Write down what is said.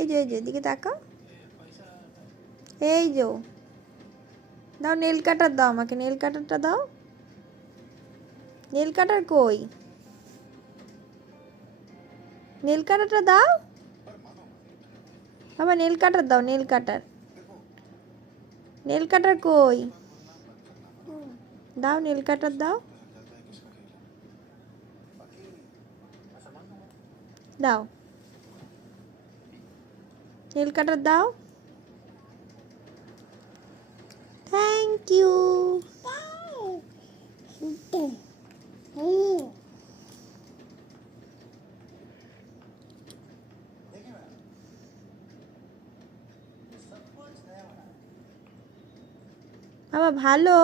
এই যে এদিকে তাকাও। এই যে দাও, নেল কাটার দাও আমাকে, নেল কাটারটা দাও। নেল কাটার কই? নেল কাটারটা দাও বাবা, নেল কাটার দাও, নেল কাটার। নেল কাটার কই? দাও, নেল কাটার দাও। দাও, নেল কাটার দাও। Thank you. বাবা ভালো।